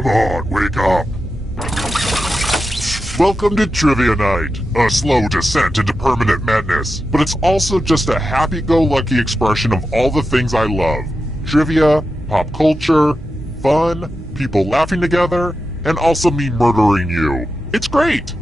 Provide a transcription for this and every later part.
Come on, wake up. Welcome to Trivia Night, a slow descent into permanent madness, but it's also just a happy-go-lucky expression of all the things I love. Trivia, pop culture, fun, people laughing together, and also me murdering you. It's great!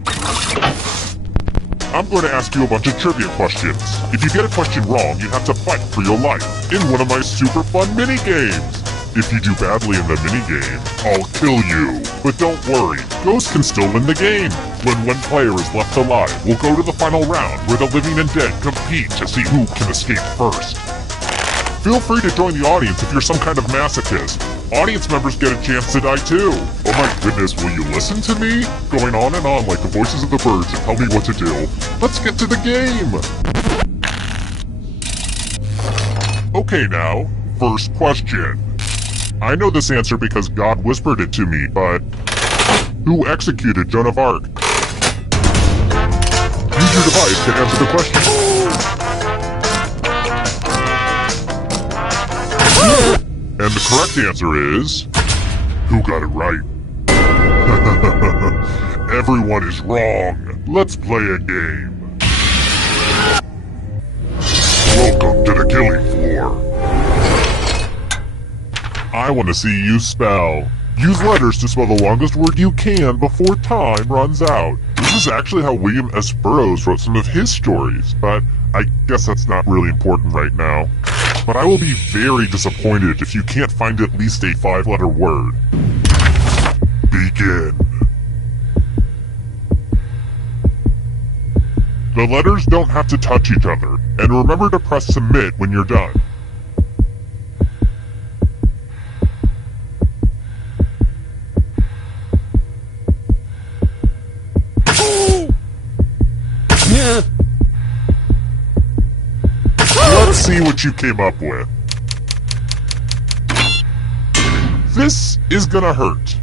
I'm going to ask you a bunch of trivia questions. If you get a question wrong, you have to fight for your life in one of my super fun mini-games. If you do badly in the minigame, I'll kill you. But don't worry, ghosts can still win the game. When one player is left alive, we'll go to the final round where the living and dead compete to see who can escape first. Feel free to join the audience if you're some kind of masochist. Audience members get a chance to die too. Oh my goodness, will you listen to me? Going on and on like the voices of the birds and tell me what to do. Let's get to the game! Okay now, first question. I know this answer because God whispered it to me, but who executed Joan of Arc? Use your device to answer the question. And the correct answer is... who got it right? Everyone is wrong. Let's play a game. Welcome to the killing floor. I want to see you spell. Use letters to spell the longest word you can before time runs out. This is actually how William S. Burroughs wrote some of his stories, but I guess that's not really important right now. But I will be very disappointed if you can't find at least a 5-letter word. Begin. The letters don't have to touch each other, and remember to press submit when you're done. Let's see what you came up with. This is gonna hurt.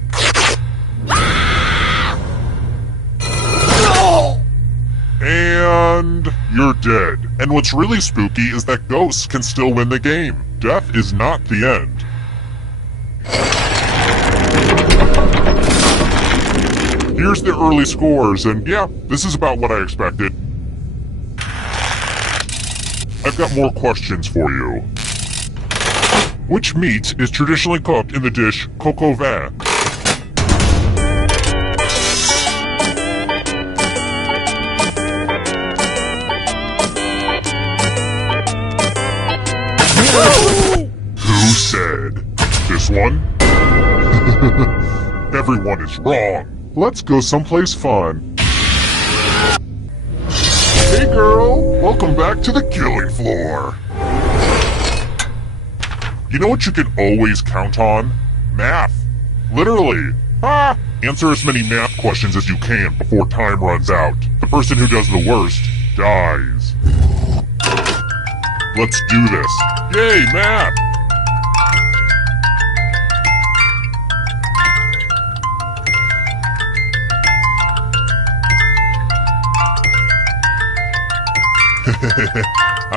And you're dead. And what's really spooky is that ghosts can still win the game. Death is not the end. Here's the early scores, and yeah, this is about what I expected. I've got more questions for you. Which meat is traditionally cooked in the dish coq au vin? Who said? This one? Everyone is wrong. Let's go someplace fun. Hey girl, welcome back to the killing floor. You know what you can always count on? Math. Literally. Answer as many math questions as you can before time runs out. The person who does the worst dies. Let's do this. Yay, math!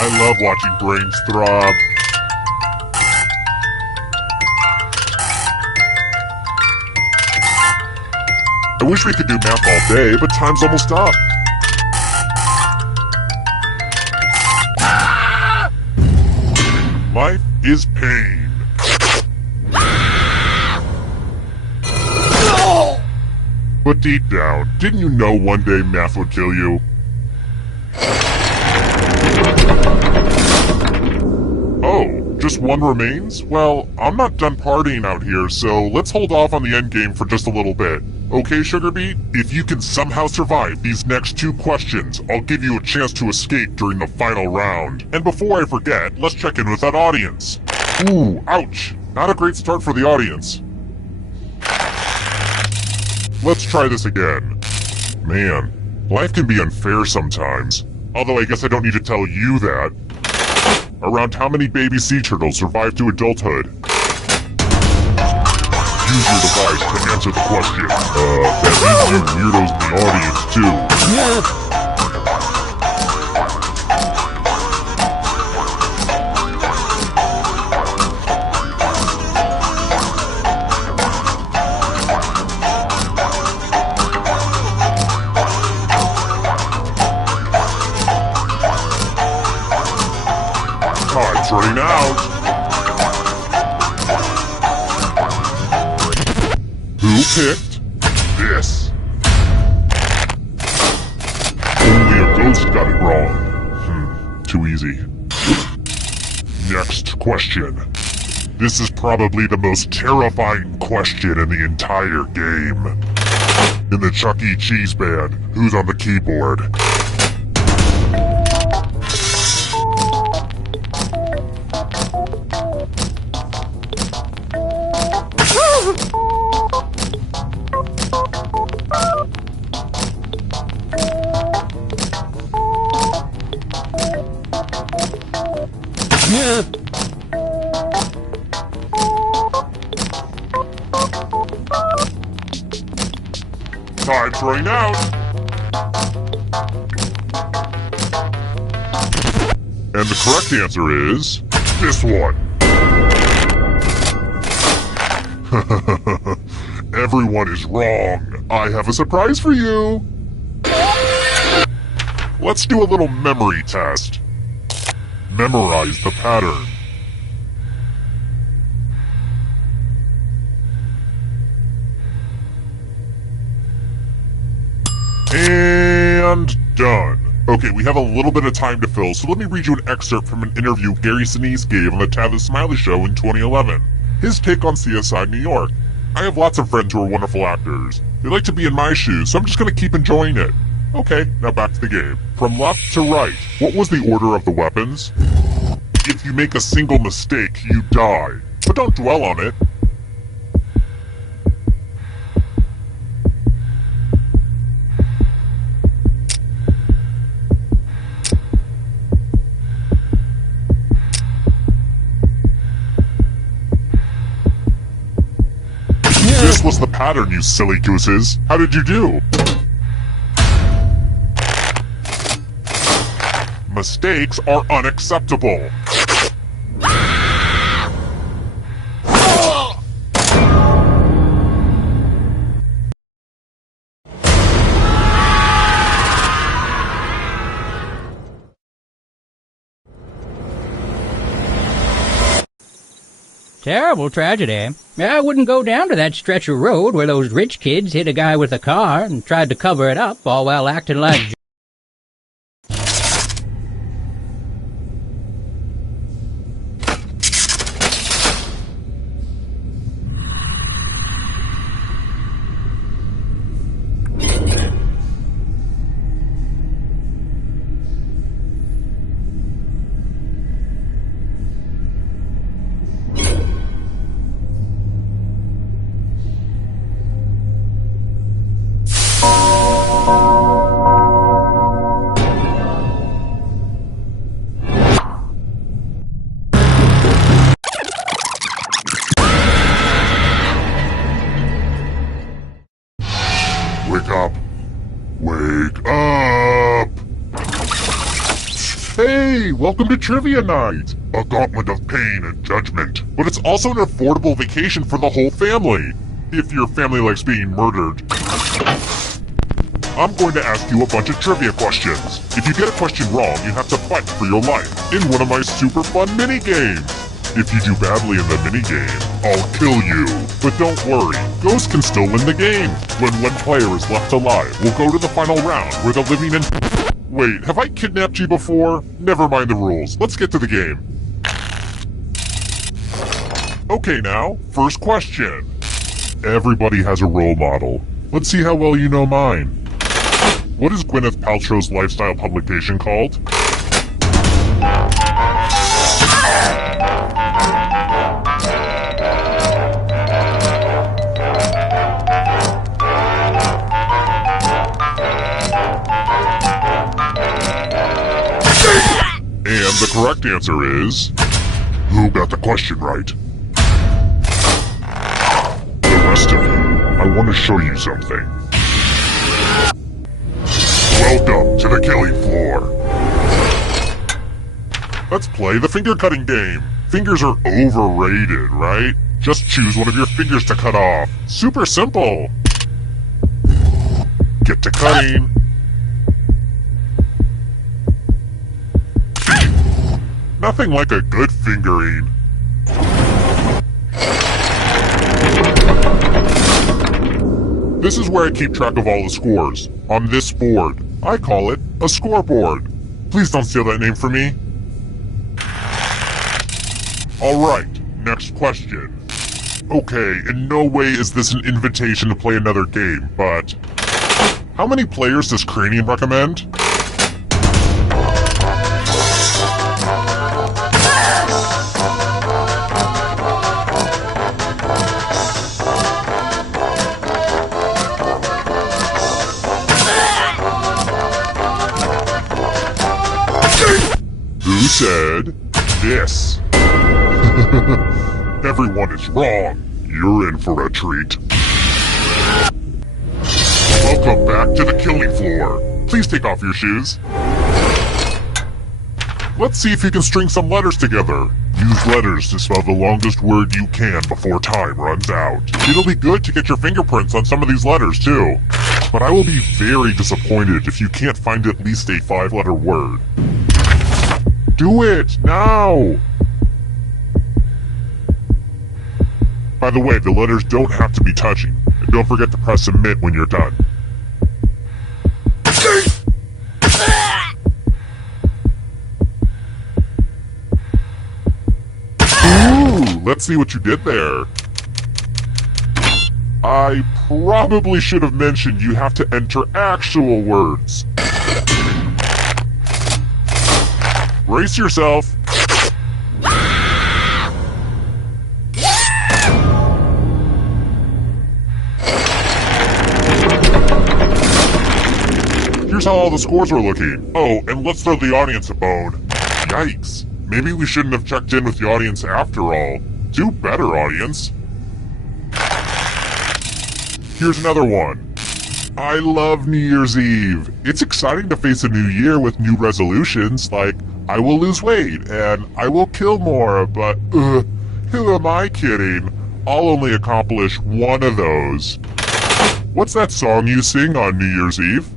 I love watching brains throb. I wish we could do math all day, but time's almost up. Life is pain. But deep down, didn't you know one day math would kill you? Oh, just one remains? Well, I'm not done partying out here, so let's hold off on the endgame for just a little bit. Okay, Sugarbeet? If you can somehow survive these next 2 questions, I'll give you a chance to escape during the final round. And before I forget, let's check in with that audience. Ooh, ouch. Not a great start for the audience. Let's try this again. Man, life can be unfair sometimes. Although I guess I don't need to tell you that. Around how many baby sea turtles survive to adulthood? Use your device to answer the question. That means you weirdos in the audience too. Time's running out. Who picked this? Only a ghost got it wrong. Too easy. Next question. This is probably the most terrifying question in the entire game. In the Chuck E. Cheese band, who's on the keyboard? Time's running out. And the correct answer is this one. Everyone is wrong. I have a surprise for you. Let's do a little memory test. Memorize the pattern. And done. Okay, we have a little bit of time to fill, so let me read you an excerpt from an interview Gary Sinise gave on the Tavis Smiley Show in 2011. His take on CSI New York. I have lots of friends who are wonderful actors. They like to be in my shoes, so I'm just gonna keep enjoying it. Okay, now back to the game. From left to right, what was the order of the weapons? If you make a single mistake, you die. But don't dwell on it. This was the pattern, you silly gooses. How did you do? Mistakes are unacceptable. Terrible tragedy. I wouldn't go down to that stretch of road where those rich kids hit a guy with a car and tried to cover it up, all while acting like... Wake up. Wake up! Hey, welcome to Trivia Night! A gauntlet of pain and judgment. But it's also an affordable vacation for the whole family. If your family likes being murdered. I'm going to ask you a bunch of trivia questions. If you get a question wrong, you have to fight for your life in one of my super fun mini-games. If you do badly in the minigame, I'll kill you. But don't worry, Ghost can still win the game. When one player is left alive, we'll go to the final round where the living and... Wait, have I kidnapped you before? Never mind the rules. Let's get to the game. Okay now, first question. Everybody has a role model. Let's see how well you know mine. What is Gwyneth Paltrow's lifestyle publication called? And the correct answer is... Who got the question right? The rest of you, I want to show you something. Welcome to the killing floor. Let's play the finger cutting game. Fingers are overrated, right? Just choose one of your fingers to cut off. Super simple. Get to cutting. Nothing like a good fingering. This is where I keep track of all the scores, on this board. I call it a scoreboard. Please don't steal that name from me. Alright, next question. Okay, in no way is this an invitation to play another game, but how many players does Cranium recommend? Who said this? Everyone is wrong. You're in for a treat. Welcome back to the killing floor. Please take off your shoes. Let's see if you can string some letters together. Use letters to spell the longest word you can before time runs out. It'll be good to get your fingerprints on some of these letters too. But I will be very disappointed if you can't find at least a 5-letter word. Do it, now! By the way, the letters don't have to be touching. And don't forget to press submit when you're done. Ooh, let's see what you did there. I probably should have mentioned you have to enter actual words. Brace yourself. Here's how all the scores are looking. Oh, and let's throw the audience a bone. Yikes. Maybe we shouldn't have checked in with the audience after all. Do better, audience. Here's another one. I love New Year's Eve. It's exciting to face a new year with new resolutions like I will lose weight and I will kill more, but who am I kidding? I'll only accomplish one of those. What's that song you sing on New Year's Eve?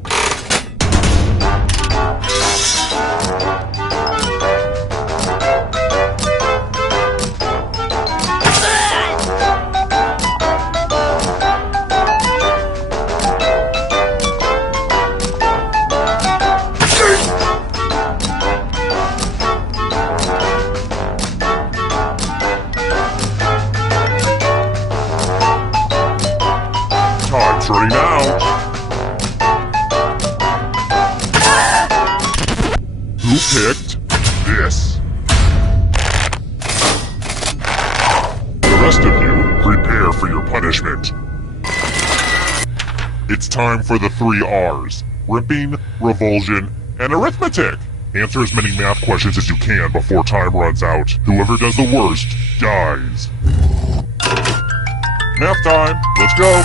Time's running out. Who picked this? The rest of you, prepare for your punishment. It's time for the 3 R's. Ripping, revulsion, and arithmetic. Answer as many math questions as you can before time runs out. Whoever does the worst dies. Math time. Let's go.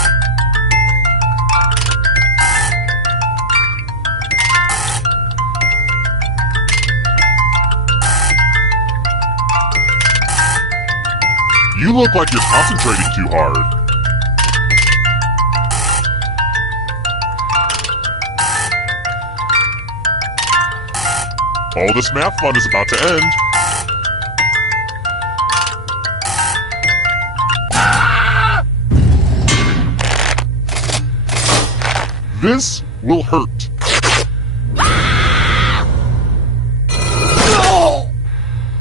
You look like you're concentrating too hard. All this math fun is about to end. This will hurt.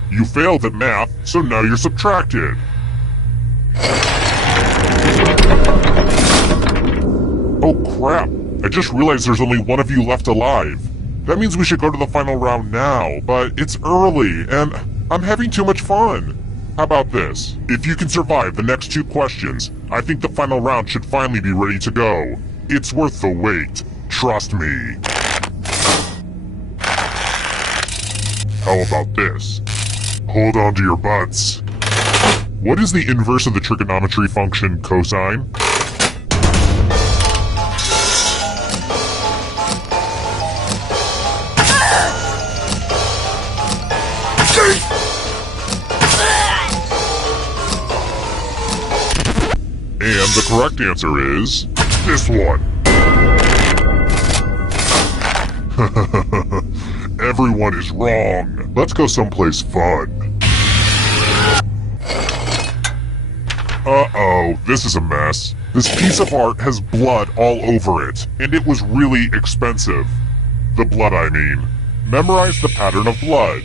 You failed at math, so now you're subtracted. Oh crap, I just realized there's only one of you left alive. That means we should go to the final round now, but it's early, and I'm having too much fun. How about this? If you can survive the next 2 questions, I think the final round should finally be ready to go. It's worth the wait. Trust me. How about this? Hold on to your butts. What is the inverse of the trigonometry function cosine? And the correct answer is this one. Everyone is wrong. Let's go someplace fun. Uh-oh, this is a mess. This piece of art has blood all over it, and it was really expensive. The blood, I mean. Memorize the pattern of blood.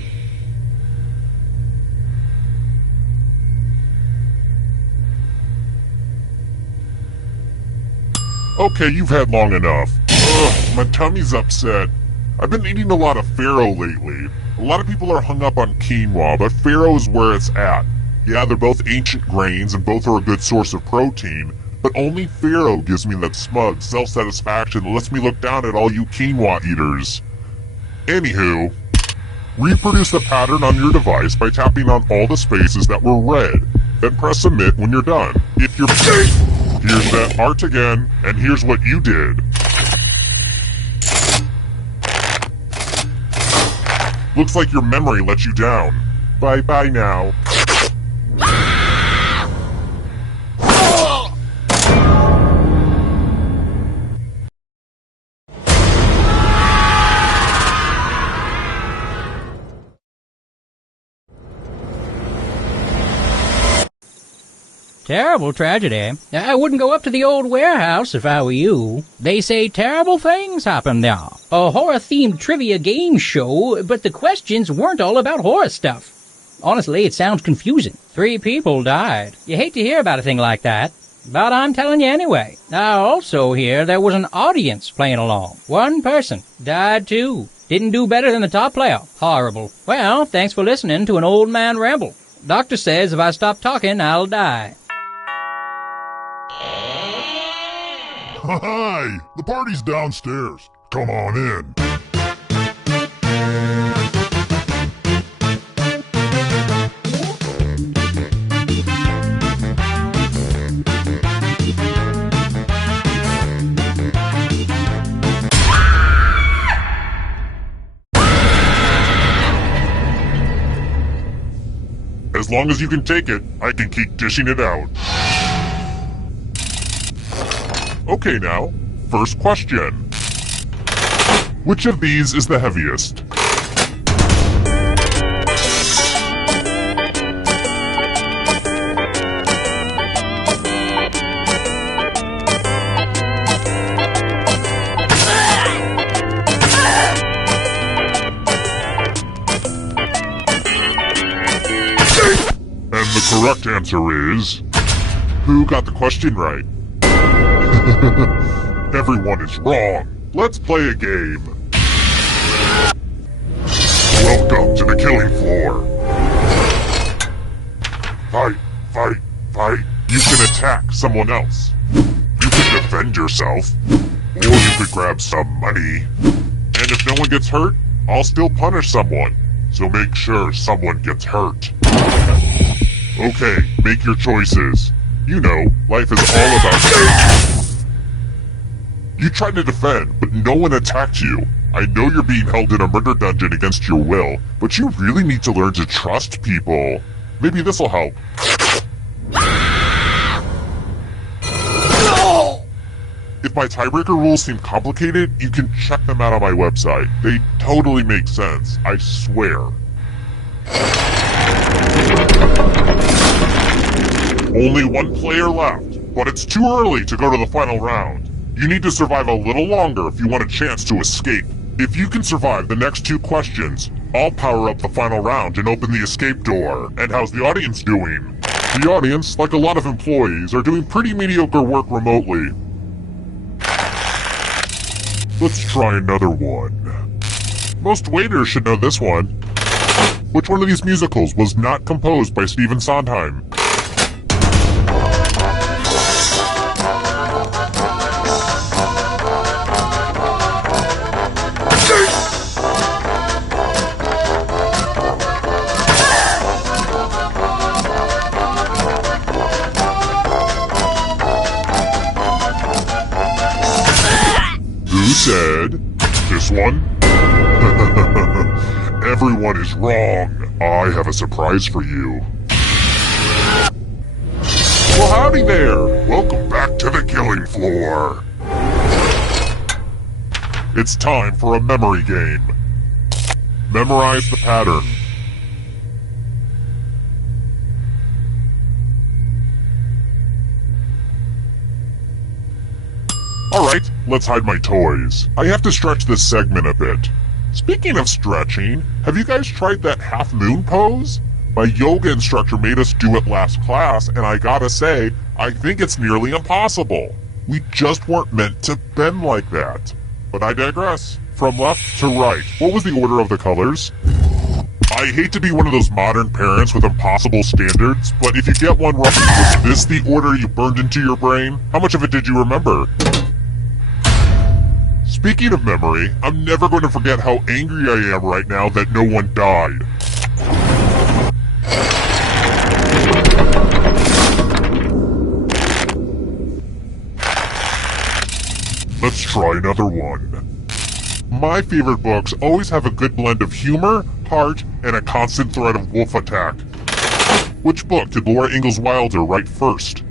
Okay, you've had long enough. Ugh, my tummy's upset. I've been eating a lot of farro lately. A lot of people are hung up on quinoa, but farro is where it's at. Yeah, they're both ancient grains and both are a good source of protein, but only farro gives me that smug self-satisfaction that lets me look down at all you quinoa eaters. Anywho, reproduce the pattern on your device by tapping on all the spaces that were red. Then press submit when you're done. If you're here's that art again, and here's what you did. Looks like your memory let you down. Bye-bye now. Terrible tragedy. I wouldn't go up to the old warehouse if I were you. They say terrible things happen there. A horror-themed trivia game show, but the questions weren't all about horror stuff. Honestly, it sounds confusing. 3 people died. You hate to hear about a thing like that, but I'm telling you anyway. I also hear there was an audience playing along. 1 person died too. Didn't do better than the top player. Horrible. Well, thanks for listening to an old man ramble. Doctor says if I stop talking, I'll die. Hi! The party's downstairs. Come on in. As long as you can take it, I can keep dishing it out. Okay now, first question. Which of these is the heaviest? And the correct answer is... Who got the question right? Everyone is wrong. Let's play a game. Welcome to the killing floor. Fight, fight, fight. You can attack someone else. You can defend yourself. Or you could grab some money. And if no one gets hurt, I'll still punish someone. So make sure someone gets hurt. Okay, make your choices. You know, life is all about... You tried to defend, but no one attacked you. I know you're being held in a murder dungeon against your will, but you really need to learn to trust people. Maybe this'll help. If my tiebreaker rules seem complicated, you can check them out on my website. They totally make sense, I swear. Only 1 player left, but it's too early to go to the final round. You need to survive a little longer if you want a chance to escape. If you can survive the next 2 questions, I'll power up the final round and open the escape door. And how's the audience doing? The audience, like a lot of employees, are doing pretty mediocre work remotely. Let's try another one. Most waiters should know this one. Which one of these musicals was not composed by Stephen Sondheim? Who said this one? Everyone is wrong. I have a surprise for you. Well, howdy there. Welcome back to the killing floor. It's time for a memory game. Memorize the pattern. Alright, let's hide my toys. I have to stretch this segment a bit. Speaking of stretching, have you guys tried that half-moon pose? My yoga instructor made us do it last class, and I gotta say, I think it's nearly impossible. We just weren't meant to bend like that. But I digress. From left to right, what was the order of the colors? I hate to be one of those modern parents with impossible standards, but if you get one wrong, was this the order you burned into your brain? How much of it did you remember? Speaking of memory, I'm never going to forget how angry I am right now that no one died. Let's try another one. My favorite books always have a good blend of humor, heart, and a constant threat of wolf attack. Which book did Laura Ingalls Wilder write first?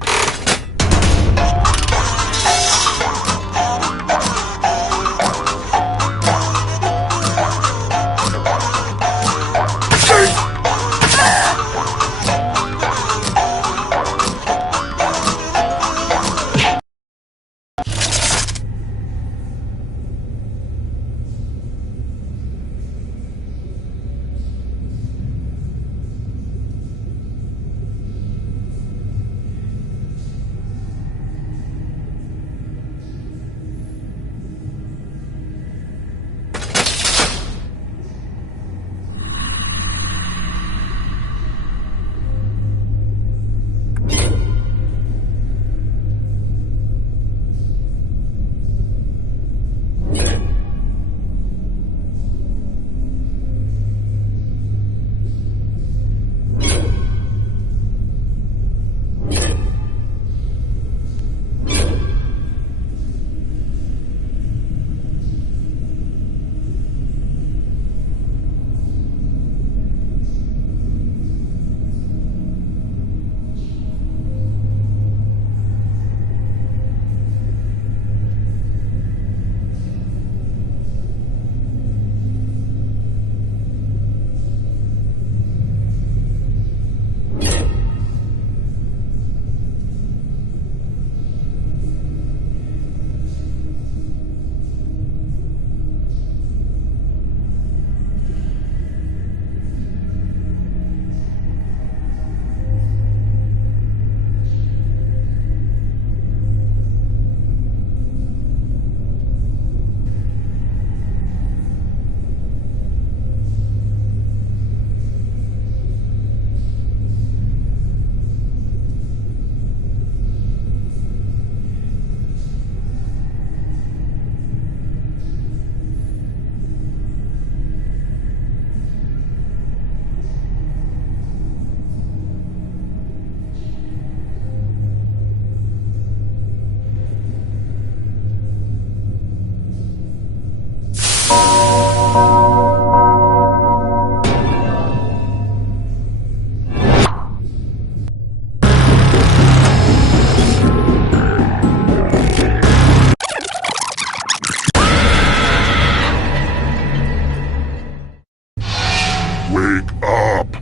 Wake up!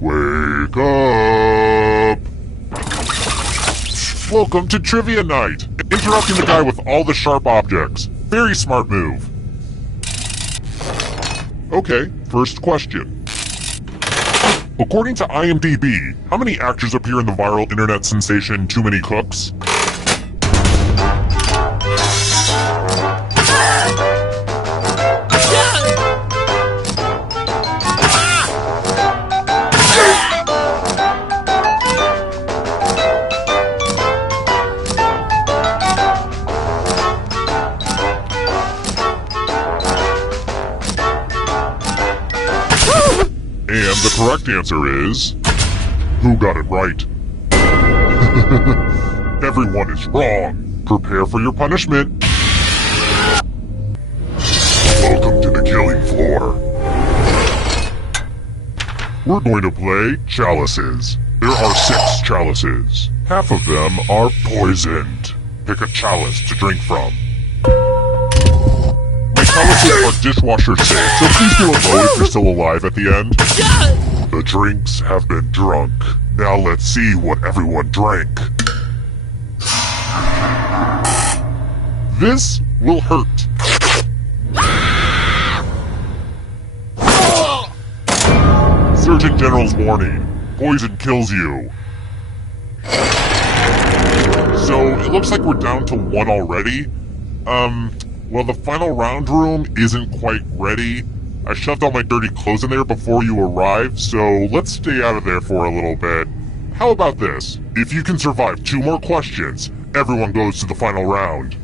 Wake up! Welcome to Trivia Night! Interrupting the guy with all the sharp objects. Very smart move. Okay, first question. According to IMDb, how many actors appear in the viral internet sensation Too Many Cooks? And the correct answer is... Who got it right? Everyone is wrong. Prepare for your punishment. Welcome to the killing floor. We're going to play chalices. There are 6 chalices. Half of them are poisoned. Pick a chalice to drink from. Make Trellises are dishwasher safe, so please do it low if you're still alive at the end. The drinks have been drunk. Now let's see what everyone drank. This will hurt. Surgeon General's warning. Poison kills you. So, it looks like we're down to one already. Well, the final round room isn't quite ready. I shoved all my dirty clothes in there before you arrived, so let's stay out of there for a little bit. How about this? If you can survive 2 more questions, everyone goes to the final round.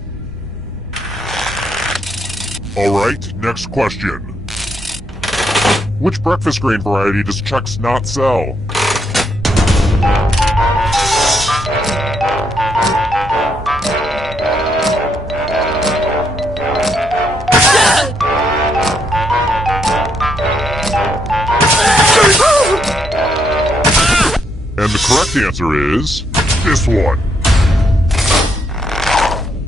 Alright, next question. Which breakfast grain variety does Chex not sell? And the correct answer is this one.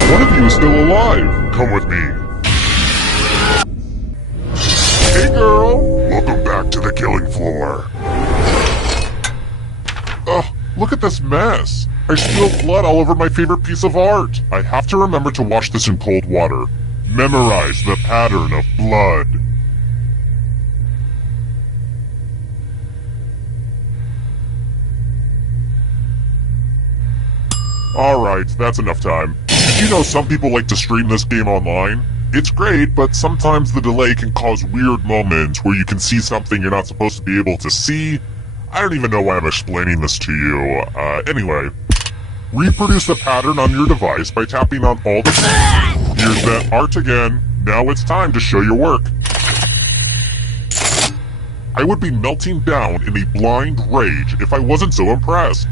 One of you is still alive. Come with me. Hey girl, welcome back to the killing floor. Ugh, look at this mess. I spilled blood all over my favorite piece of art. I have to remember to wash this in cold water. Memorize the pattern of blood. Alright, that's enough time. Did you know some people like to stream this game online? It's great, but sometimes the delay can cause weird moments where you can see something you're not supposed to be able to see. I don't even know why I'm explaining this to you. Anyway. Reproduce the pattern on your device by tapping on all the... Here's that art again. Now it's time to show your work. I would be melting down in a blind rage if I wasn't so impressed.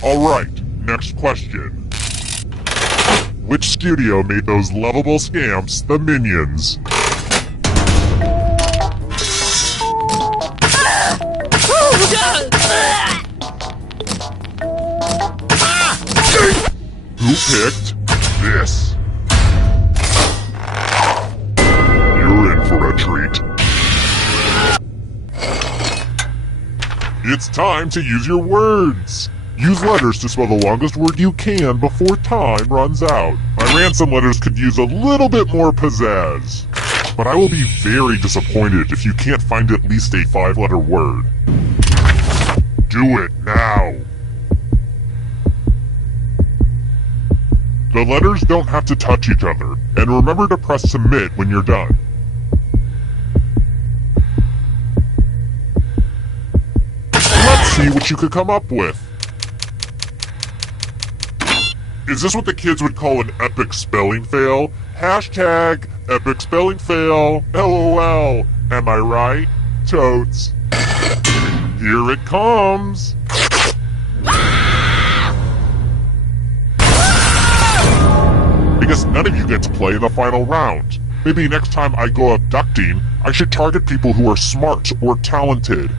Alright, next question. Which studio made those lovable scamps, the Minions? Who picked this? You're in for a treat. It's time to use your words. Use letters to spell the longest word you can before time runs out. My ransom letters could use a little bit more pizzazz. But I will be very disappointed if you can't find at least a 5-letter word. Do it now. The letters don't have to touch each other, and remember to press submit when you're done. Let's see what you could come up with. Is this what the kids would call an epic spelling fail? Hashtag epic spelling fail. LOL. Am I right? Totes. Here it comes. I guess none of you get to play in the final round. Maybe next time I go abducting, I should target people who are smart or talented.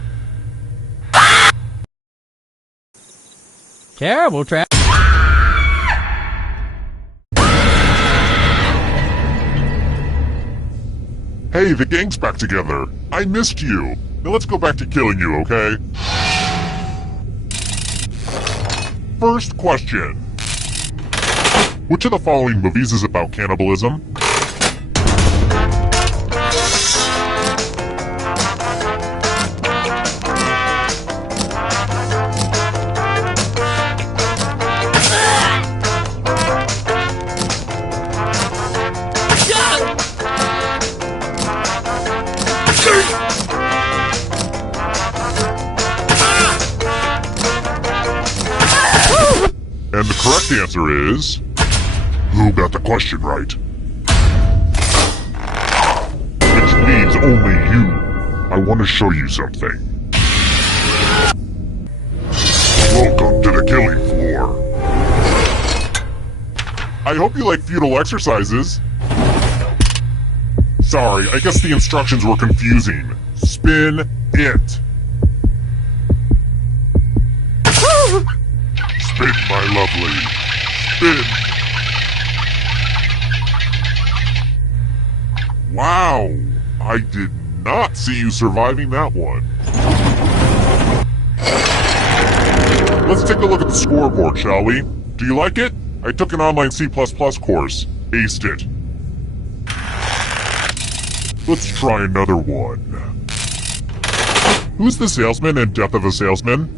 Terrible trap. Hey, the gang's back together. I missed you. Now let's go back to killing you, okay? First question. Which of the following movies is about cannibalism? And the correct answer is... Who got the question right? Which means only you. I want to show you something. Welcome to the killing floor. I hope you like feudal exercises. Sorry, I guess the instructions were confusing. Spin it. Spin, my lovely. Spin. Wow, I did not see you surviving that one. Let's take a look at the scoreboard, shall we? Do you like it? I took an online C++ course. Aced it. Let's try another one. Who's the salesman in Death of a Salesman?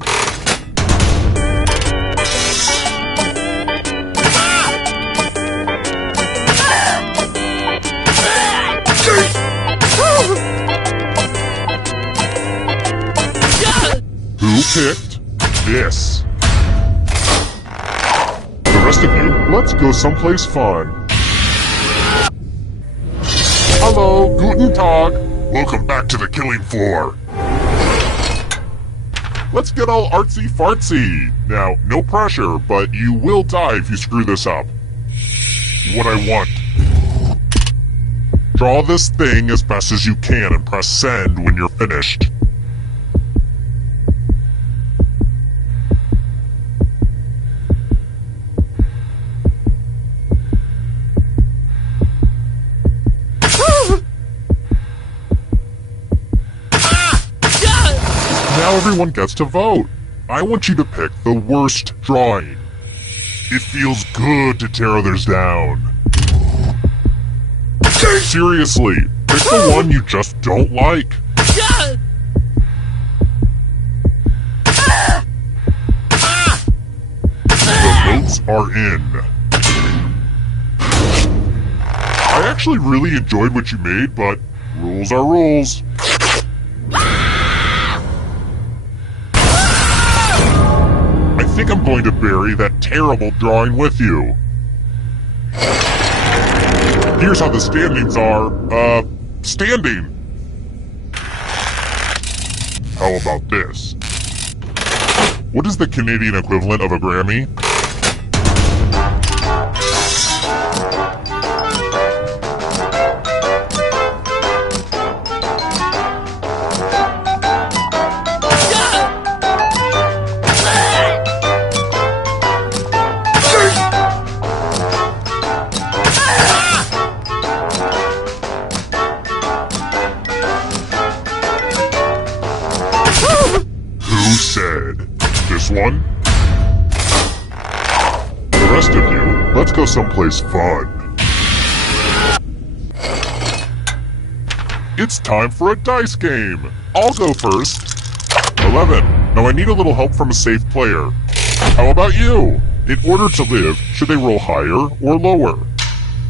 Who picked this? The rest of you, let's go someplace fun. Hello, guten Tag. Welcome back to the killing floor. Let's get all artsy-fartsy. Now, no pressure, but you will die if you screw this up. What I want. Draw this thing as best as you can and press send when you're finished. Now everyone gets to vote. I want you to pick the worst drawing. It feels good to tear others down. Seriously, pick the one you just don't like. The votes are in. I actually really enjoyed what you made, but rules are rules. I think I'm going to bury that terrible drawing with you. Here's how the standings are, standing. How about this? What is the Canadian equivalent of a Grammy? Who said this one? The rest of you, let's go someplace fun. It's time for a dice game. I'll go first. 11. Now I need a little help from a safe player. How about you? In order to live, should they roll higher or lower?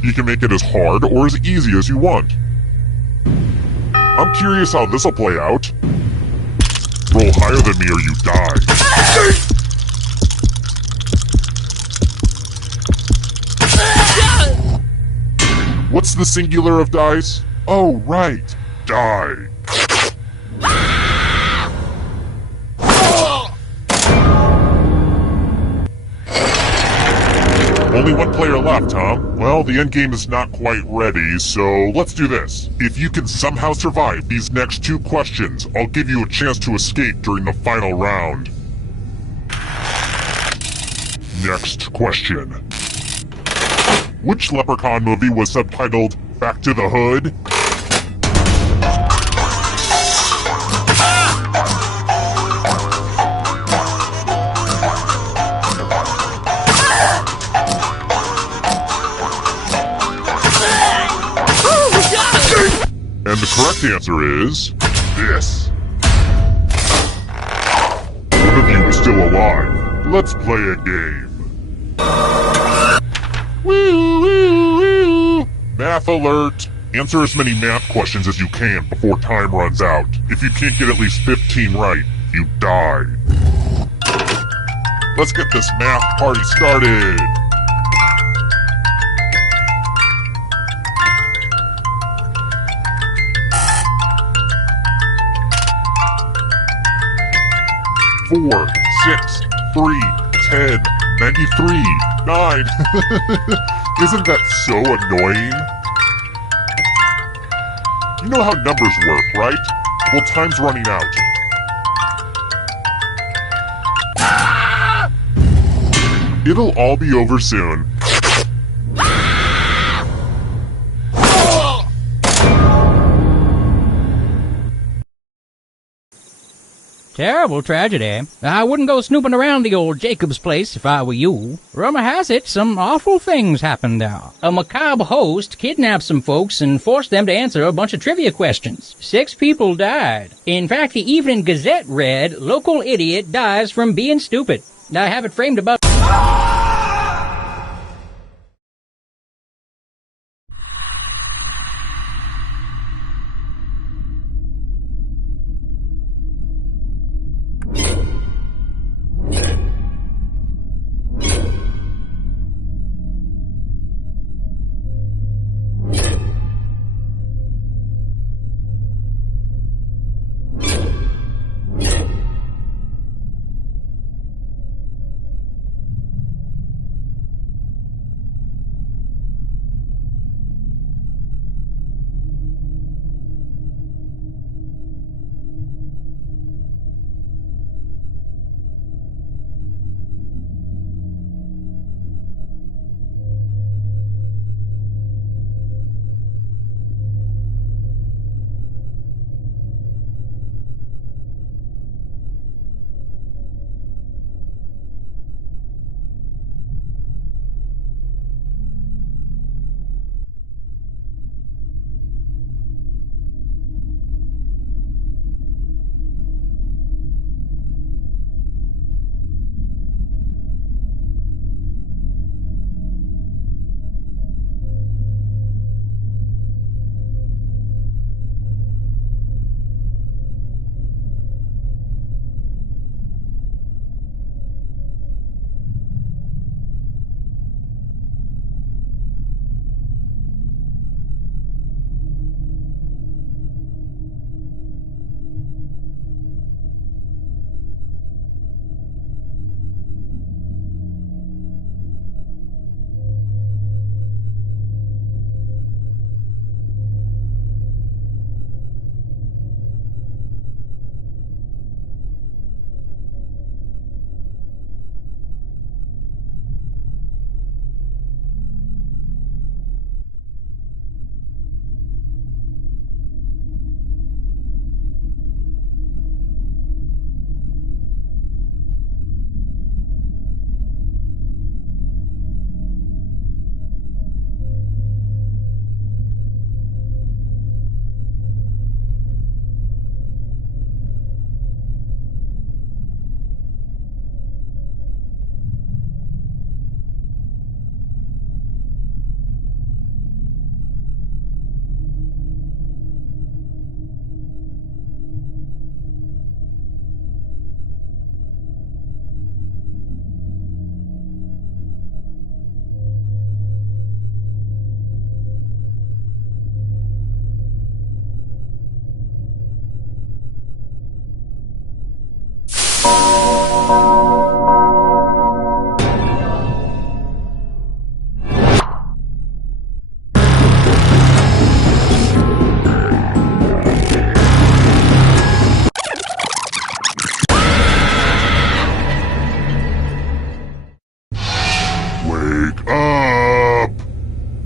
You can make it as hard or as easy as you want. I'm curious how this'll play out. Roll higher than me or you die. What's the singular of dice? Oh, right. Die. Only one player left, huh? Well, the endgame is not quite ready, so let's do this. If you can somehow survive these next 2 questions, I'll give you a chance to escape during the final round. Next question. Which Leprechaun movie was subtitled Back to the Hood? And the correct answer is this. One of you is still alive. Let's play a game. Woo, woo, woo. Math alert. Answer as many math questions as you can before time runs out. If you can't get at least 15 right, you die. Let's get this math party started. Four, 6, 3, 10, 93, 9. Isn't that so annoying? You know how numbers work, right? Well, time's running out. It'll all be over soon. Terrible tragedy. I wouldn't go snooping around the old Jacob's place if I were you. Rumor has it some awful things happened there. A macabre host kidnapped some folks and forced them to answer a bunch of trivia questions. 6 people died. In fact, the Evening Gazette read, "Local idiot dies from being stupid." I have it framed above.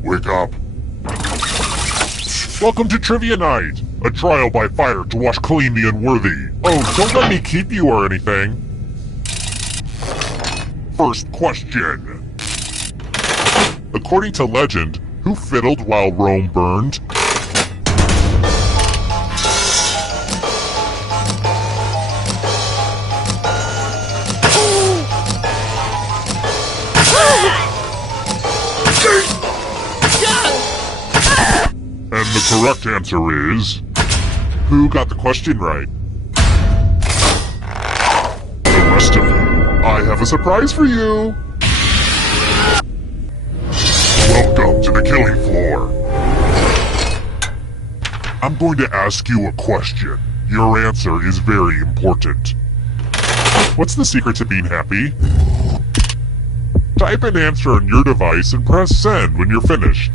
Wake up! Welcome to Trivia Night! A trial by fire to wash clean the unworthy. Oh, don't let me keep you or anything. First question. According to legend, who fiddled while Rome burned? And the correct answer is... Who got the question right? The rest of you, I have a surprise for you! Welcome to the killing floor. I'm going to ask you a question. Your answer is very important. What's the secret to being happy? Type an answer on your device and press send when you're finished.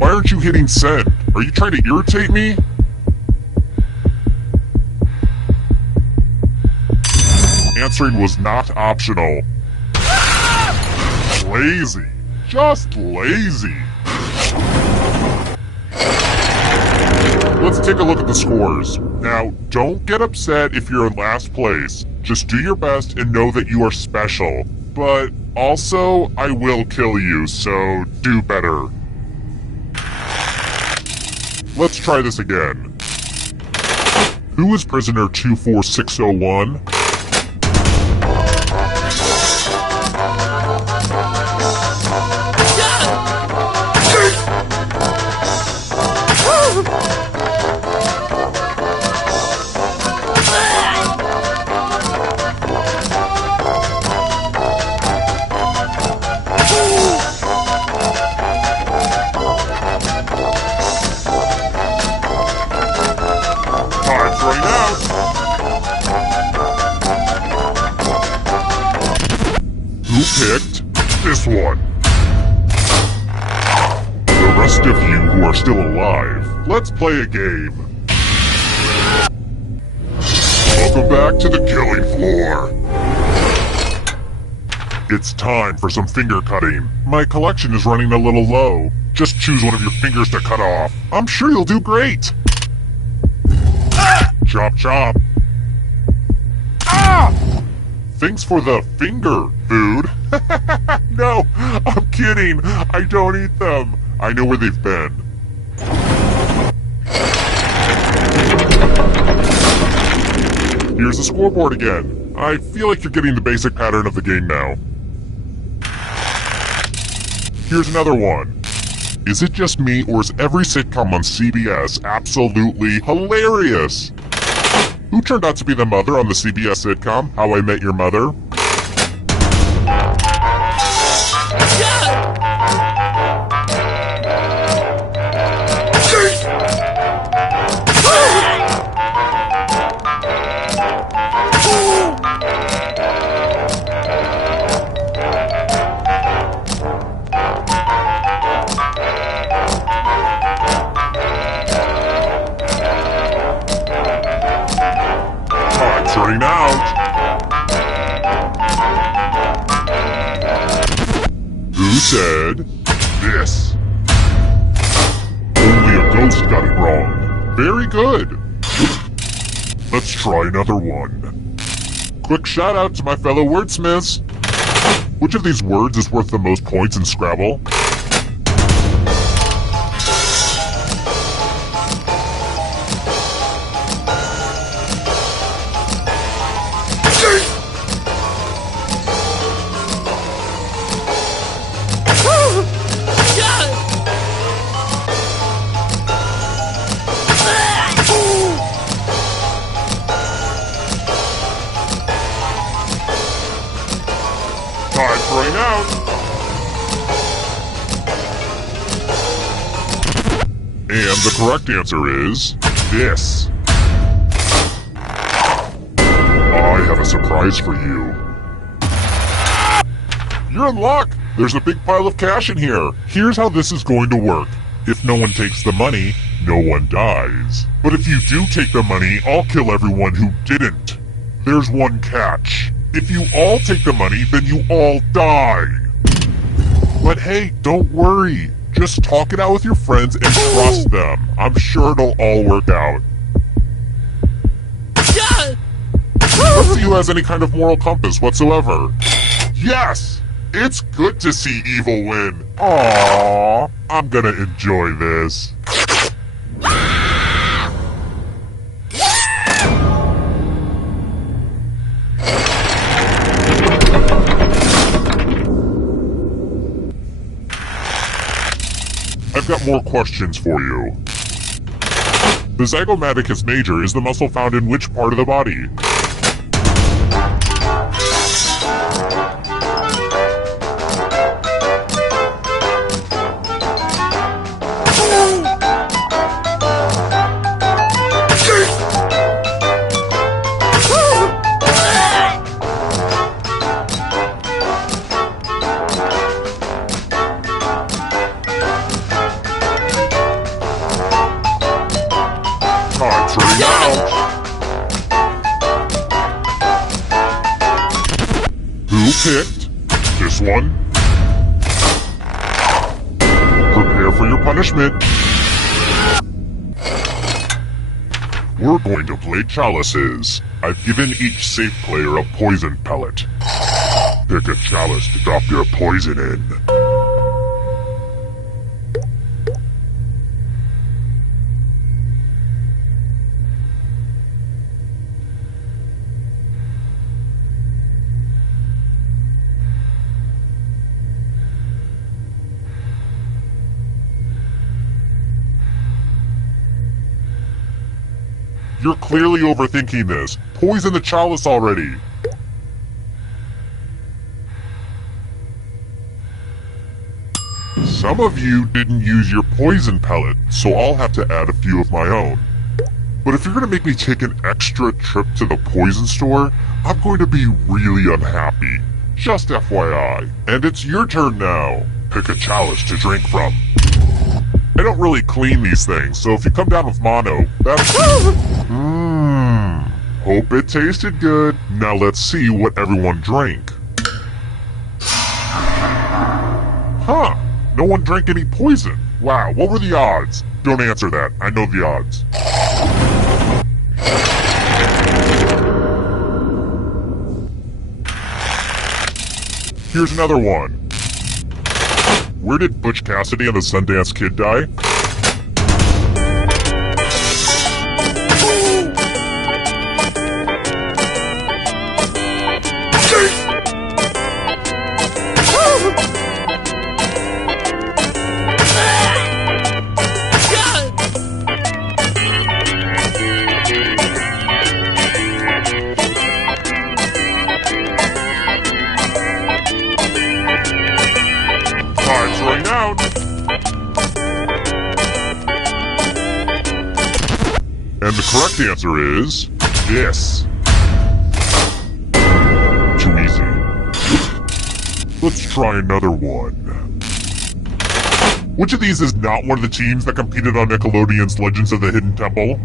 Why aren't you hitting send? Are you trying to irritate me? Answering was not optional. Lazy. Just lazy. Let's take a look at the scores. Now, don't get upset if you're in last place. Just do your best and know that you are special. But also, I will kill you, so do better. Let's try this again. Who is prisoner 24601? Who picked this one? The rest of you who are still alive, let's play a game. Welcome back to the killing floor. It's time for some finger cutting. My collection is running a little low. Just choose one of your fingers to cut off. I'm sure you'll do great. Chop chop. Thanks for the finger food. No, I'm kidding. I don't eat them. I know where they've been. Here's the scoreboard again. I feel like you're getting the basic pattern of the game now. Here's another one. Is it just me, or is every sitcom on CBS absolutely hilarious? Who turned out to be the mother on the CBS sitcom, How I Met Your Mother? Running out. Who said this? Only a ghost got it wrong. Very good. Let's try another one. Quick shout out to my fellow wordsmiths. Which of these words is worth the most points in Scrabble? Time's running out. And the correct answer is this. I have a surprise for you. You're in luck. There's a big pile of cash in here. Here's how this is going to work. If no one takes the money, no one dies. But if you do take the money, I'll kill everyone who didn't. There's one catch. If you all take the money, then you all die. But hey, don't worry. Just talk it out with your friends and trust them. I'm sure it'll all work out. Let's see who has any kind of moral compass whatsoever. Yes! It's good to see evil win. Aww, I'm gonna enjoy this. I've got more questions for you. The zygomaticus major is the muscle found in which part of the body? picked this one. Prepare for your punishment. We're going to play chalices. I've given each safe player a poison pellet. Pick a chalice to drop your poison in. You're clearly overthinking this. Poison the chalice already. Some of you didn't use your poison pellet, so I'll have to add a few of my own. But if you're gonna make me take an extra trip to the poison store, I'm going to be really unhappy. Just FYI. And it's your turn now. Pick a chalice to drink from. I don't really clean these things, so if you come down with mono, that's... Hope it tasted good. Now let's see what everyone drank. Huh. No one drank any poison. Wow, what were the odds? Don't answer that. I know the odds. Here's another one. Where did Butch Cassidy and the Sundance Kid die? And the correct answer is this. Too easy. Let's try another one. Which of these is not one of the teams that competed on Nickelodeon's Legends of the Hidden Temple?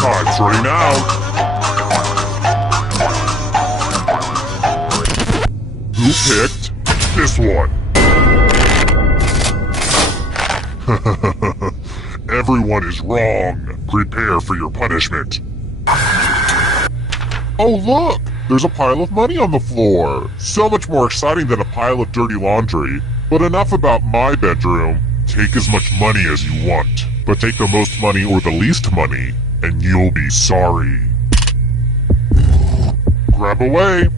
Time's running out. Who picked this one? Everyone is wrong. Prepare for your punishment. Oh look! There's a pile of money on the floor. So much more exciting than a pile of dirty laundry. But enough about my bedroom. Take as much money as you want. But take the most money or the least money, and you'll be sorry. Grab away.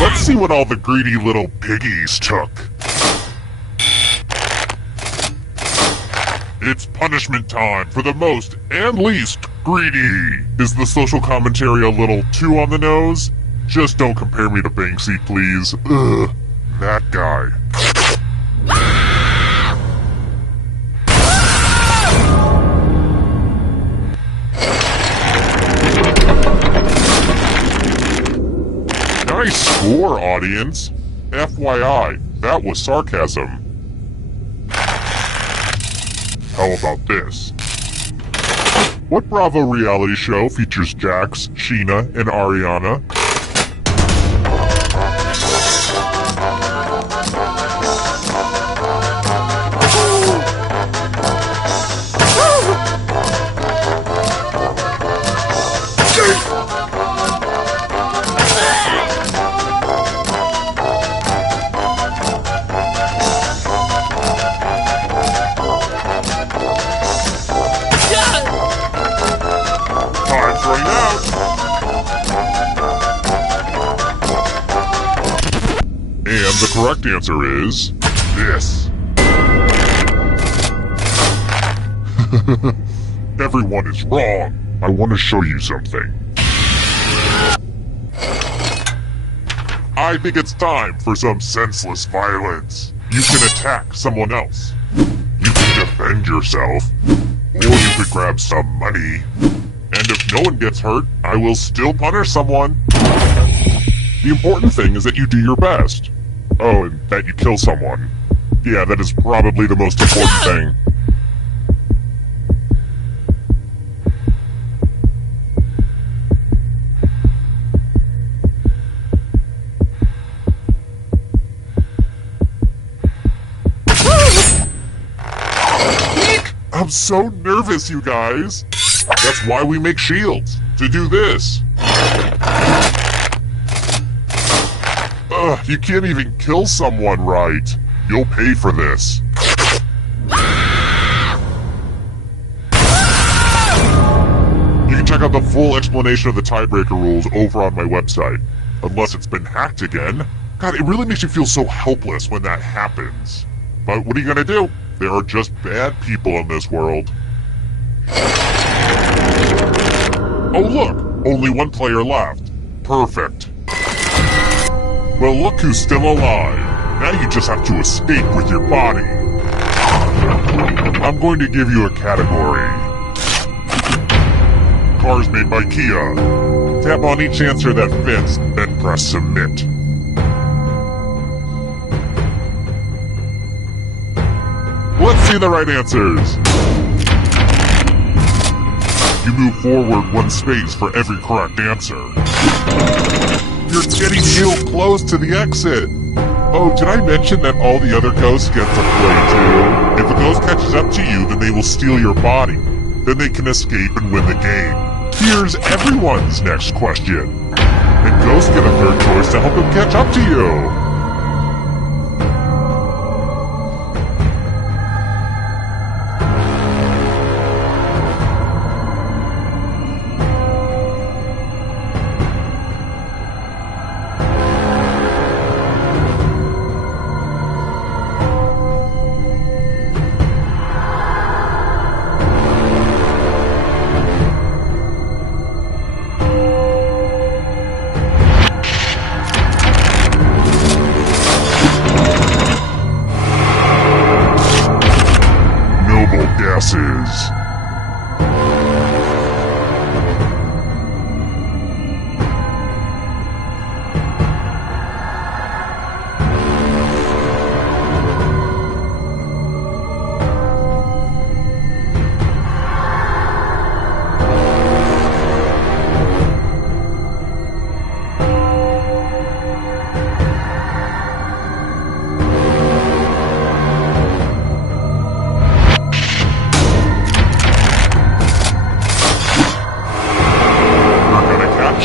Let's see what all the greedy little piggies took. It's punishment time for the most and least greedy. Is the social commentary a little too on the nose? Just don't compare me to Banksy, please. Ugh, that guy. Nice score, audience. FYI, that was sarcasm. How about this? What Bravo reality show features Jax, Sheena, and Ariana? And the correct answer is this. Everyone is wrong. I want to show you something. I think it's time for some senseless violence. You can attack someone else. You can defend yourself. Or you could grab some money. And if no one gets hurt, I will still punish someone. The important thing is that you do your best. Oh, and that you kill someone. Yeah, that is probably the most important thing. I'm so nervous, you guys. That's why we make shields. To do this. You can't even kill someone right. You'll pay for this. You can check out the full explanation of the tiebreaker rules over on my website. Unless it's been hacked again. God, it really makes you feel so helpless when that happens. But what are you gonna do? There are just bad people in this world. Oh look! Only one player left. Perfect. Well, look who's still alive. Now you just have to escape with your body. I'm going to give you a category. Cars made by Kia. Tap on each answer that fits, then press submit. Let's see the right answers. You move forward one space for every correct answer. You're getting real close to the exit. Oh, did I mention that all the other ghosts get to play too? If a ghost catches up to you, then they will steal your body. Then they can escape and win the game. Here's everyone's next question. And ghosts get a third choice to help them catch up to you. Gases.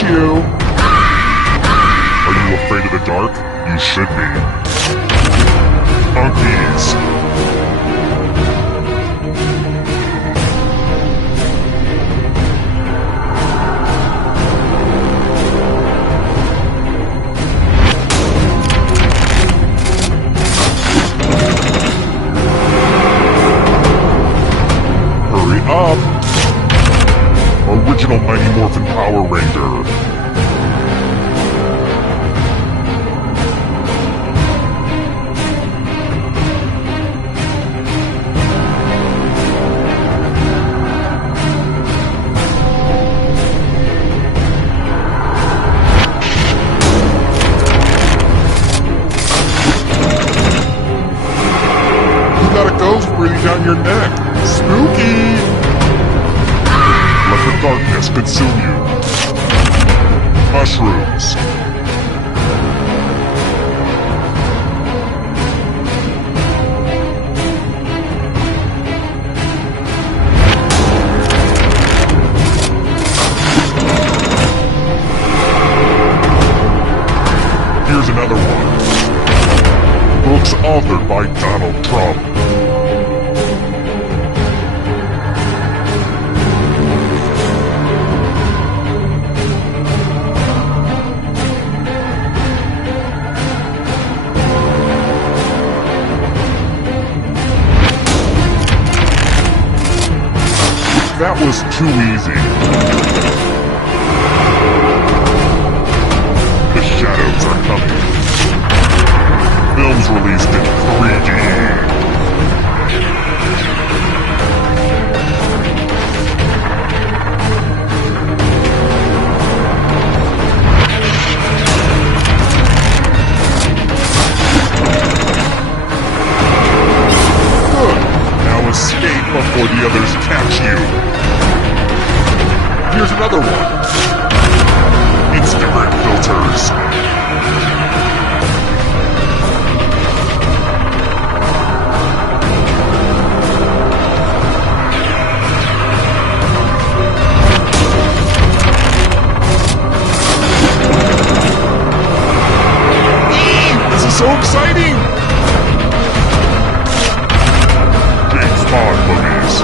You. Are you afraid of the dark? You should be. Monkeys. Hurry up. Original Mighty Morphin Power Ranger. You got a ghost breathing down your neck. Spooky! Let the darkness consume you. Mushrooms. Here's another one. Books authored by Donald Trump. That was too easy. The shadows are coming. Films released in 3D. Escape before the others catch you. Here's another one. Instagram filters. This is so exciting! Bond movies.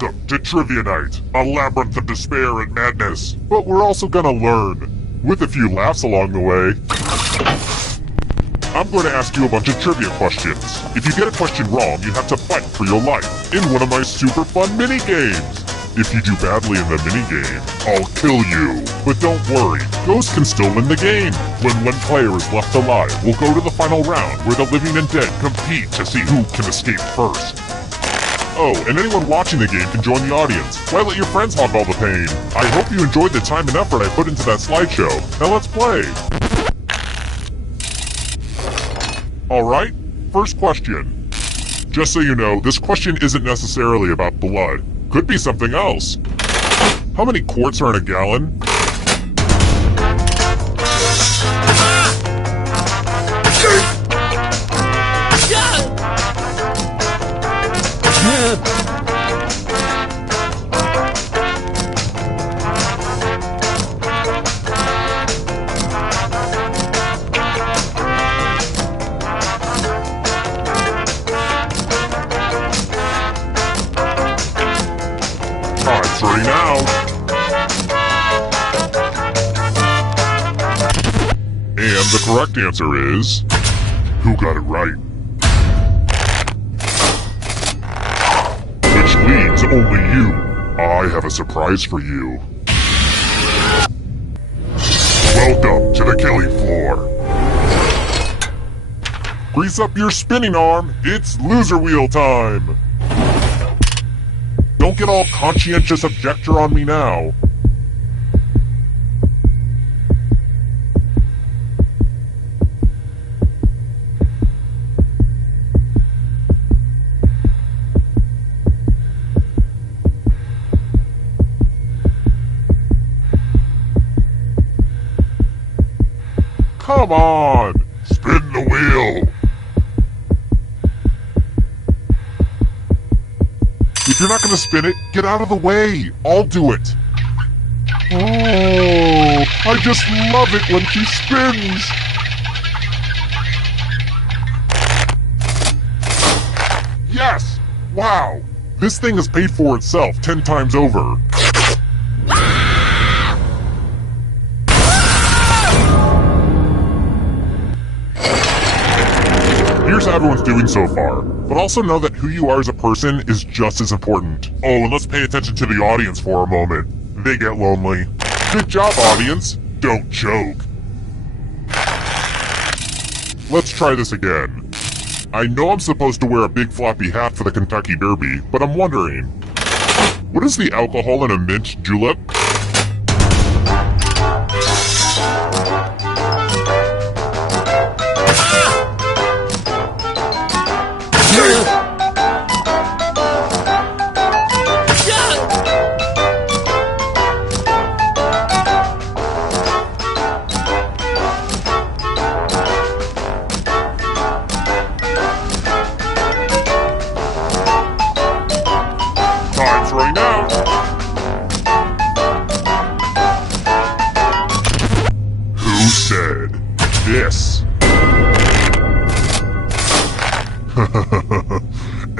Welcome to Trivia Night, a labyrinth of despair and madness. But we're also gonna learn, with a few laughs along the way. I'm going to ask you a bunch of trivia questions. If you get a question wrong, you have to fight for your life in one of my super fun mini-games. If you do badly in the mini-game, I'll kill you. But don't worry, ghosts can still win the game. When one player is left alive, we'll go to the final round where the living and dead compete to see who can escape first. Oh, and anyone watching the game can join the audience. Why let your friends hog all the pain? I hope you enjoyed the time and effort I put into that slideshow. Now let's play. Alright, first question. Just so you know, this question isn't necessarily about blood. Could be something else. How many quarts are in a gallon? Time's running out. And the correct answer is... who got it right? Which means only you. I have a surprise for you. Welcome to the killing floor. Grease up your spinning arm. It's loser wheel time. Don't get all conscientious objector on me now. Come on! Spin the wheel! If you're not gonna spin it, get out of the way! I'll do it! Oh, I just love it when she spins! Yes! Wow! This thing has paid for itself 10 times over. Here's how everyone's doing so far, but also know that who you are as a person is just as important. Oh, and let's pay attention to the audience for a moment. They get lonely. Good job, audience. Don't choke. Let's try this again. I know I'm supposed to wear a big floppy hat for the Kentucky Derby, but I'm wondering, what is the alcohol in a mint julep? Time's running out. Who said this?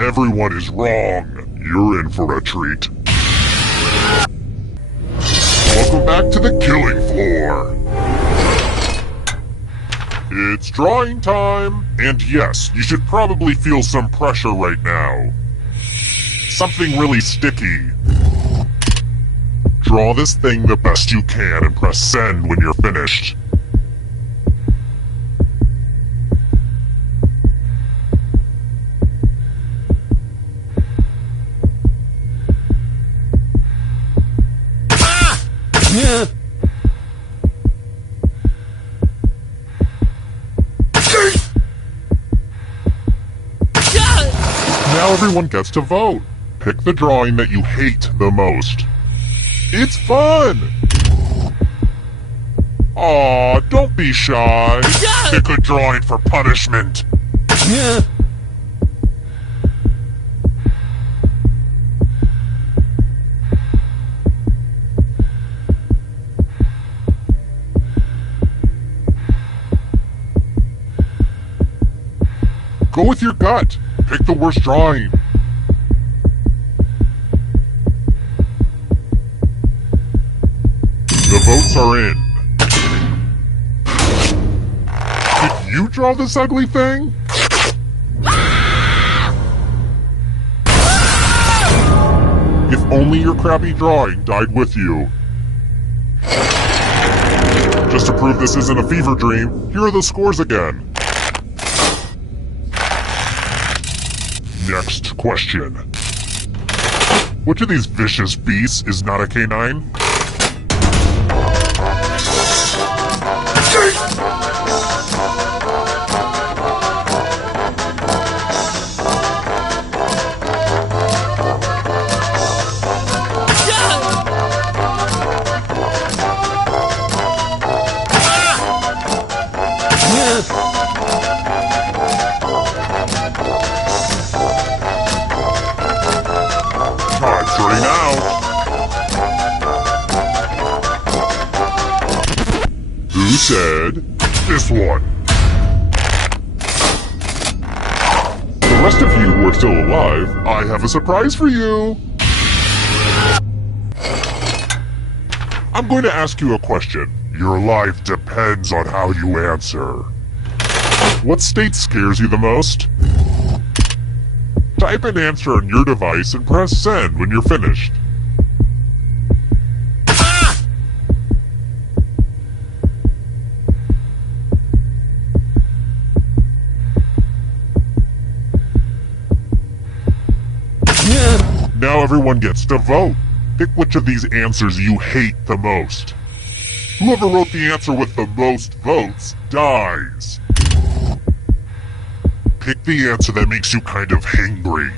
Everyone is wrong. You're in for a treat. Welcome back to the killing floor. It's drawing time. And yes, you should probably feel some pressure right now. Something really sticky. Draw this thing the best you can and press send when you're finished. Now everyone gets to vote. Pick the drawing that you hate the most. It's fun! Aw, don't be shy. Pick a drawing for punishment. Go with your gut. Pick the worst drawing. votes are in. Did you draw this ugly thing? If only your crappy drawing died with you. Just to prove this isn't a fever dream, here are the scores again. Next question. Which of these vicious beasts is not a canine? Time's running out. Who said this one? The rest of you who are still alive, I have a surprise for you. I'm going to ask you a question. Your life depends on how you answer. What state scares you the most? Type an answer on your device and press send when you're finished. Now everyone gets to vote. Pick which of these answers you hate the most. Whoever wrote the answer with the most votes dies. Pick the answer that makes you kind of hangry.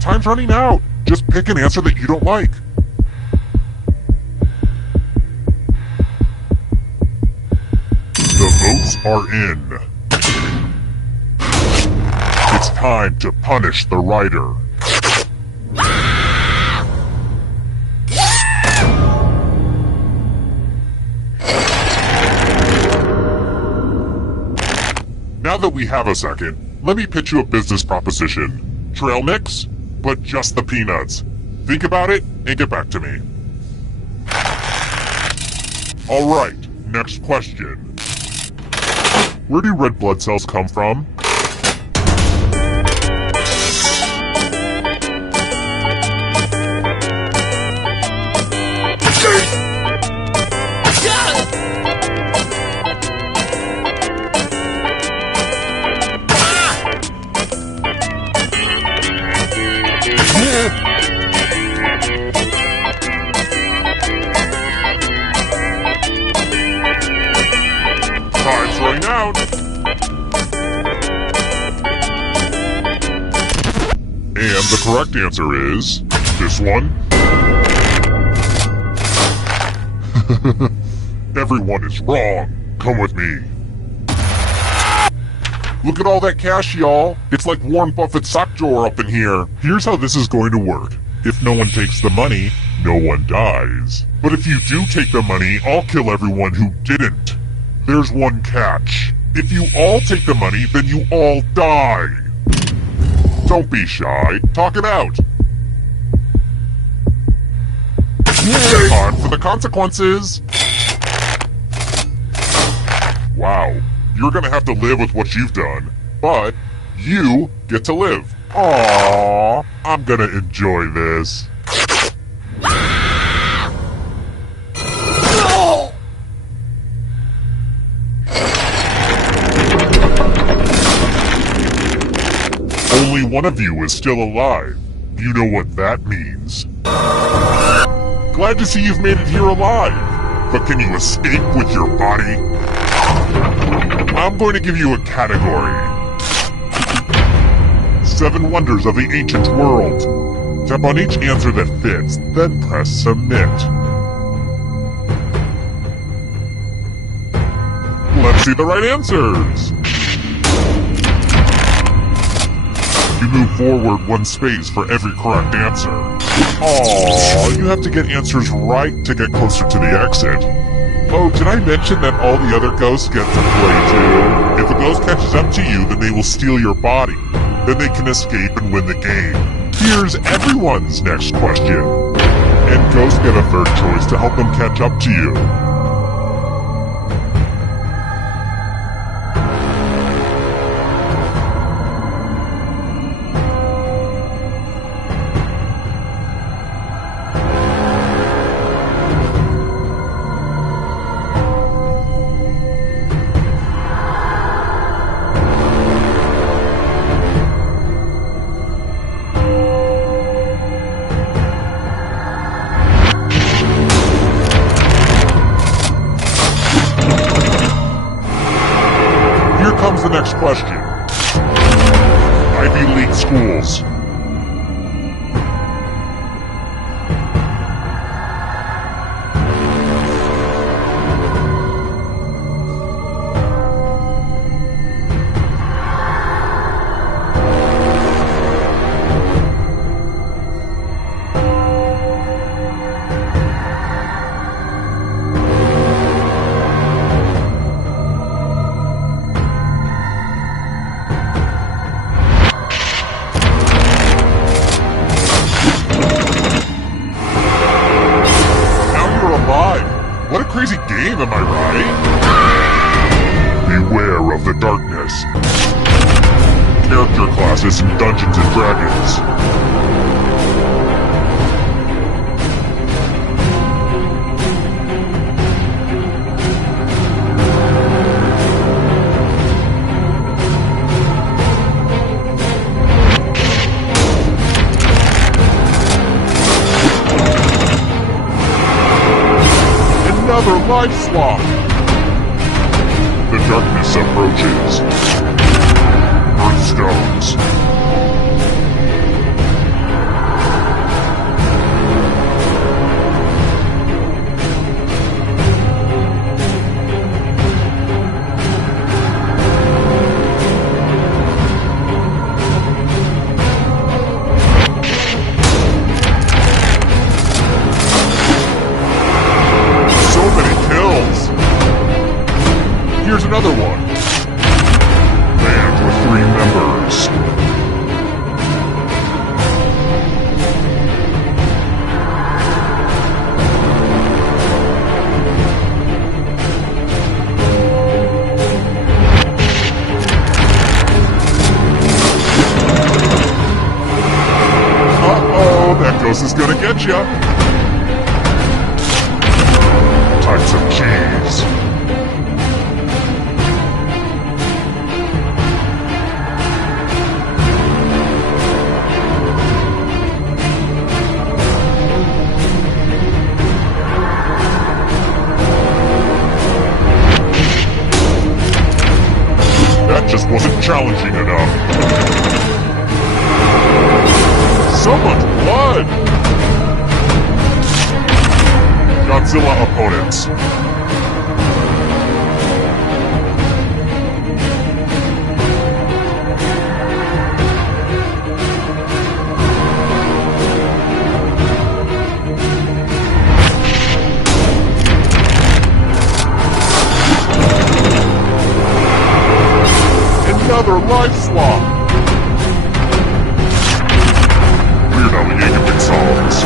Time's running out. Just pick an answer that you don't like. The votes are in. It's time to punish the writer. Now that we have a second, let me pitch you a business proposition. Trail mix, but just the peanuts. Think about it and get back to me. Alright, next question. Where do red blood cells come from? Time's running out. And the correct answer is this one. Everyone is wrong. Come with me. Look at all that cash, y'all. It's like Warren Buffett's sock drawer up in here. Here's how this is going to work. If no one takes the money, no one dies. But if you do take the money, I'll kill everyone who didn't. There's one catch. If you all take the money, then you all die. Don't be shy. Talk it out. Time for the consequences. Wow. You're gonna have to live with what you've done, but you get to live. Aww, I'm gonna enjoy this. Only one of you is still alive. You know what that means. Glad to see you've made it here alive, but can you escape with your body? I'm going to give you a category. 7 wonders of the ancient world. Tap on each answer that fits, then press submit. Let's see the right answers. You move forward 1 space for every correct answer. Aww, you have to get answers right to get closer to the exit. Oh, did I mention that all the other ghosts get to play too? If a ghost catches up to you, then they will steal your body. Then they can escape and win the game. Here's everyone's next question. And ghosts get a third choice to help them catch up to you. Here comes the next question. Ivy League schools. What a crazy game, am I right? Beware of the darkness. Character classes in Dungeons and Dragons. Another life swap! The darkness approaches. Earthstones. Here's another one. Band with 3 members. Uh-oh, that ghost is gonna get ya. Types of keys. That just wasn't challenging enough. So much blood! Godzilla opponents. Another life swap! Weird Al Yankovic songs.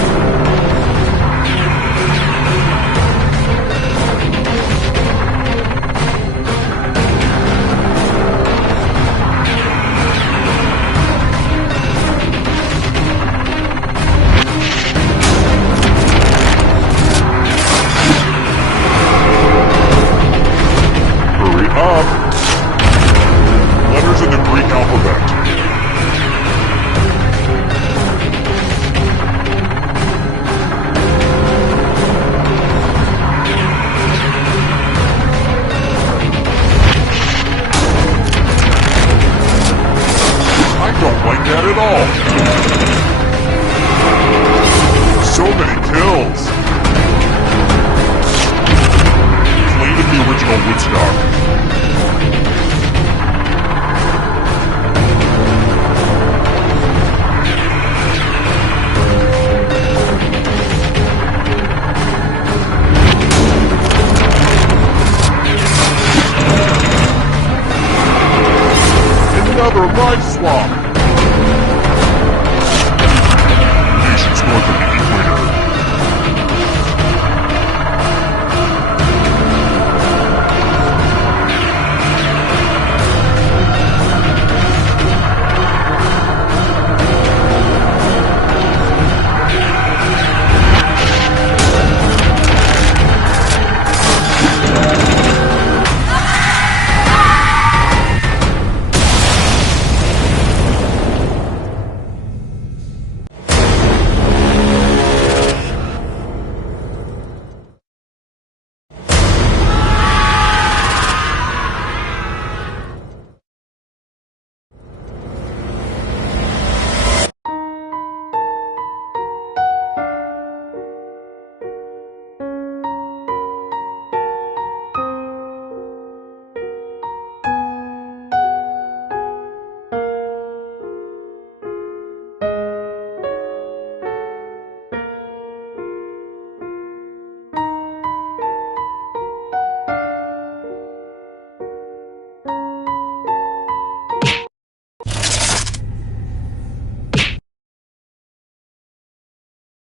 Hurry up! Letters in the Greek alphabet. your life swap.